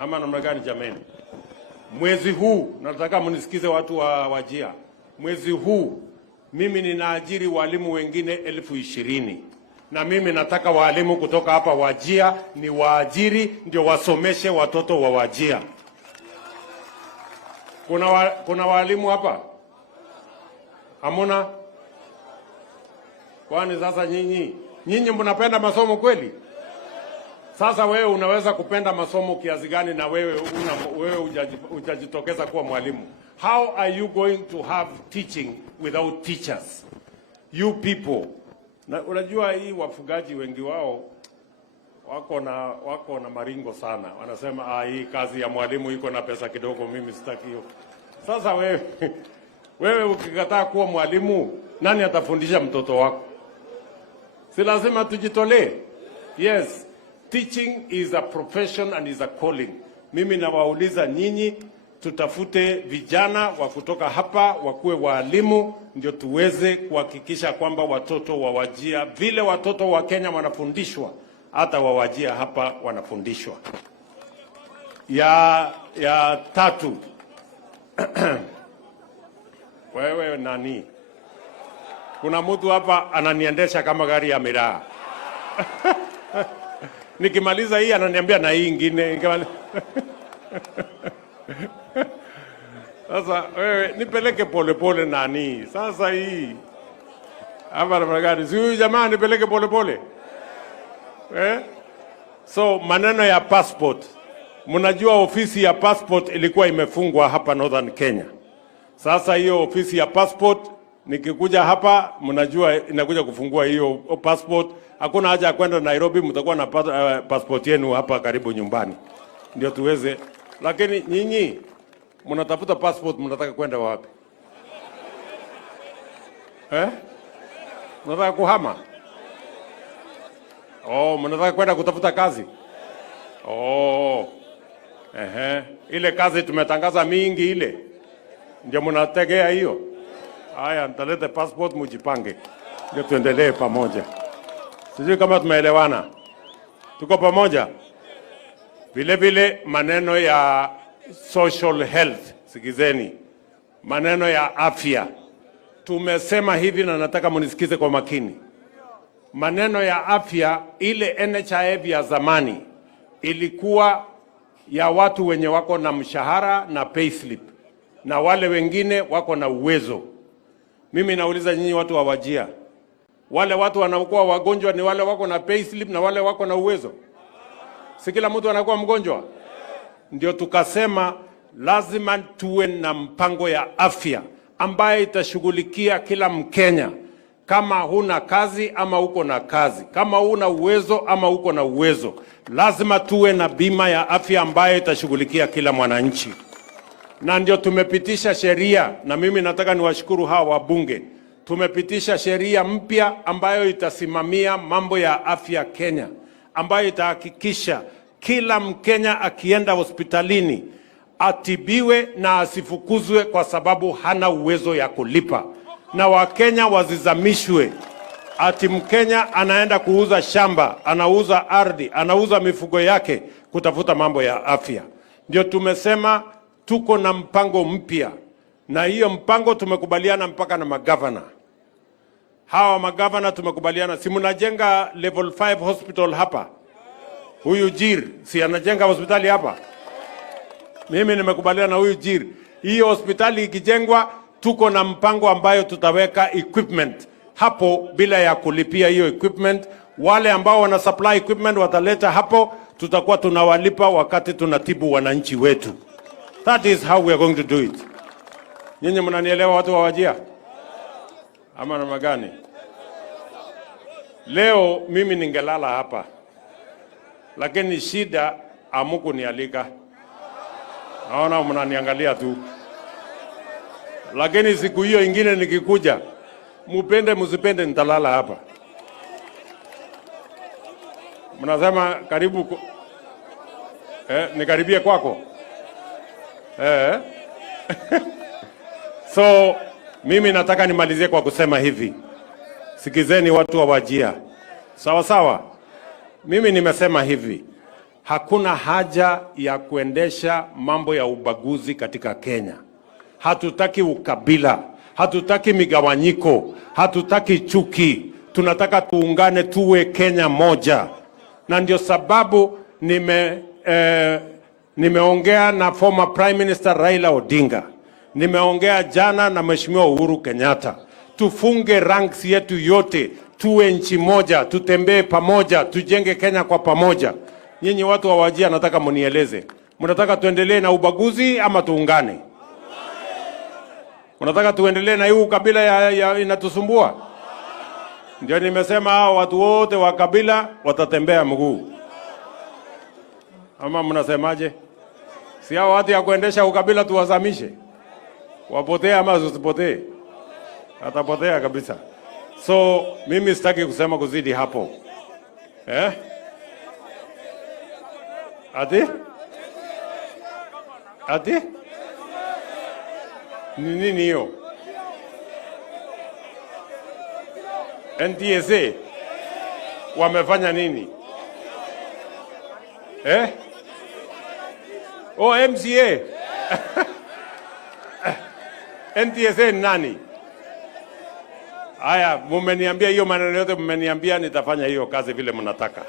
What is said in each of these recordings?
Ama namna gani jameni? Mwezi huu nataka mnisikize watu wa Wajir. Mwezi huu mimi ninaajiri walimu wengine 20,000 na mimi nataka walimu kutoka hapa Wajir ni waajiri ndio wasomeshe watoto wa Wajir. Kuna walimu hapa? Hamuna? Kwani sasa nyinyi mnapenda masomo kweli? Sasa wewe unaweza kupenda masomo kiasi gani na wewe hujajitokeza kuwa mwalimu? How are you going to have teaching without teachers? You people. Na unajua hii wafugaji wengi wao wako na maringo sana. Wanasema hii kazi ya mwalimu iko na pesa kidogo, mimi sitaki hiyo. Sasa wewe ukikataa kuwa mwalimu, nani atafundisha mtoto wako? Si lazima tujitolee? Yes. Teaching is a profession and is a calling. Mimi nawauliza nyinyi, tutafute vijana wa kutoka hapa wakuwe walimu ndio tuweze kuhakikisha kwamba watoto wa Wajir vile watoto wa Kenya wanafundishwa, hata wa Wajir hapa wanafundishwa. Ya tatu. Wewe nani? Kuna mtu hapa ananiendesha kama gari ya miraa. Nikimaliza hii ananiambia na hii ingine. Sasa wewe nipeleke pole nani? Sasa hii hapa na magari. Si huyu jamaa nipeleke pole. So maneno ya passport. Mnajua ofisi ya passport ilikuwa imefungwa hapa Northern Kenya. Sasa hiyo ofisi ya passport nikikuja hapa mnajua inakuja kufungua hiyo passport. Hakuna haja ya kwenda Nairobi, mtakuwa na passport yenu hapa karibu nyumbani. Ndio tuweze. Lakini nyinyi mnatafuta passport, mnataka kwenda wapi? Mnataka kuhama? Mnataka kwenda kutafuta kazi? Ile kazi tumetangaza mingi ile. Ndio mnategea hiyo. Haya, nitalete passport mujipange. Ndio tuendelee pamoja. Sijui kama tumeelewana. Tuko pamoja? Vile maneno ya social health, sikizeni. Maneno ya afya. Tumesema hivi na nataka munisikize kwa makini. Maneno ya afya, ile NHIF ya zamani ilikuwa ya watu wenye wako na mshahara na payslip, na wale wengine wako na uwezo. Mimi nauliza nyinyi watu wa Wajir, wale watu wanaokuwa wagonjwa ni wale wako na payslip na wale wako na uwezo? Si kila mtu anakuwa mgonjwa? Ndio tukasema lazima tuwe na mpango ya afya ambaye itashughulikia kila Mkenya, kama huna kazi ama uko na kazi, kama huna uwezo ama uko na uwezo. Lazima tuwe na bima ya afya ambaye itashughulikia kila mwananchi. Na ndio tumepitisha sheria, na mimi nataka niwashukuru hawa wabunge. Tumepitisha sheria mpya ambayo itasimamia mambo ya afya Kenya, ambayo itahakikisha kila Mkenya akienda hospitalini atibiwe na asifukuzwe kwa sababu hana uwezo ya kulipa. Na Wakenya wazizamishwe ati Mkenya anaenda kuuza shamba, anauza ardhi, anauza mifugo yake kutafuta mambo ya afya. Ndio tumesema tuko na mpango mpya, na hiyo mpango tumekubaliana mpaka na magavana. Hawa magavana tumekubaliana, si mnajenga level 5 hospital hapa? Huyu Jir si anajenga hospitali hapa? Mimi nimekubaliana na huyu Jir. Hiyo hospitali ikijengwa, tuko na mpango ambayo tutaweka equipment hapo bila ya kulipia hiyo equipment. Wale ambao wana supply equipment wataleta hapo, tutakuwa tunawalipa wakati tunatibu wananchi wetu. That is how we are going to do it. Nyinyi mnanielewa watu wa Wajir? Ama namna gani? Leo mimi ningelala hapa, lakini shida amuku nialika. Naona mnaniangalia tu. Lakini siku hiyo ingine nikikuja, mupende msipende nitalala hapa. Mnasema karibu nikaribie kwako. So mimi nataka nimalizie kwa kusema hivi. Sikizeni watu wa Wajir. Sawa sawa. Mimi nimesema hivi. hakuna haja ya kuendesha mambo ya ubaguzi katika Kenya. Hatutaki ukabila, hatutaki migawanyiko, hatutaki chuki. Tunataka tuungane, tuwe Kenya moja. Na ndio sababu nimeongea na former Prime Minister Raila Odinga. Nimeongea jana na Mheshimiwa Uhuru Kenyatta. Tufunge ranks yetu yote, tuwe nchi moja, tutembee pamoja, tujenge Kenya kwa pamoja. Nyinyi watu wa Wajir, nataka mnieleze. Mnataka tuendelee na ubaguzi ama tuungane? Mnataka tuendelee na hii ukabila inatusumbua? Ndio nimesema hao watu wote wa kabila watatembea mguu. Ama mnasemaje? Si hao watu ya kuendesha ukabila tuwazamishe? Wapotee ama usipotee? Atapotea kabisa. So mimi sitaki kusema kuzidi hapo. Ati? Ni nini hiyo? NTSA wamefanya nini? MCA. NTSA ni nani? Haya, mmeniambia hiyo maneno yote, mmeniambia nitafanya hiyo kazi vile mnataka.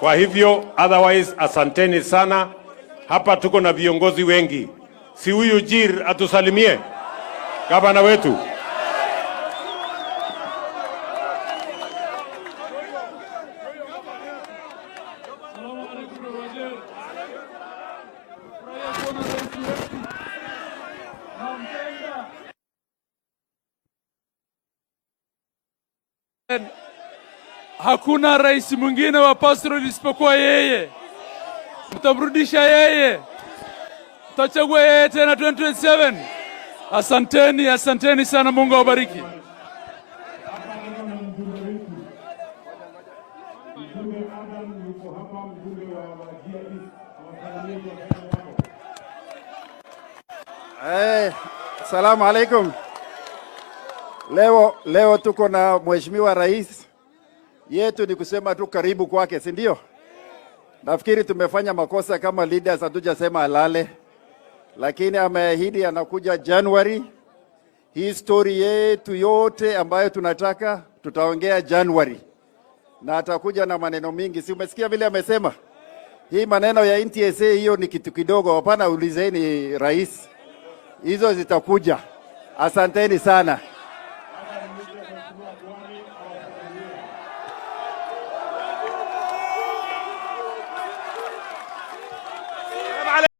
Kwa hivyo, otherwise, asanteni sana. Hapa tuko na viongozi wengi. Si huyu Jir atusalimie? Gavana wetu. Hakuna rais mwingine wa pastoral isipokuwa yeye. Tutamrudisha yeye. Tutachagua yeye tena 2027. Asanteni sana, Mungu awabariki. Salamu alaikum. Leo tuko na Mheshimiwa Rais. Yetu ni kusema tu karibu kwake, si ndio? Nafikiri tumefanya makosa kama leaders, hatujasema alale. Lakini ameahidi anakuja January. Hii story yetu yote ambayo tunataka tutaongea January. Na atakuja na maneno mingi. Si umesikia vile amesema? Hii maneno ya NTSA hiyo ni kitu kidogo. Hapana, ulizeni rais. Hizo zitakuja. Asanteni sana.